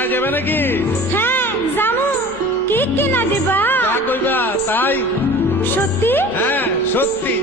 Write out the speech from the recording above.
মেলা যাবে নাকি? হ্যাঁ জামু। কি কিনা দিবা? যা কইবা তাই। সত্যি? হ্যাঁ সত্যি।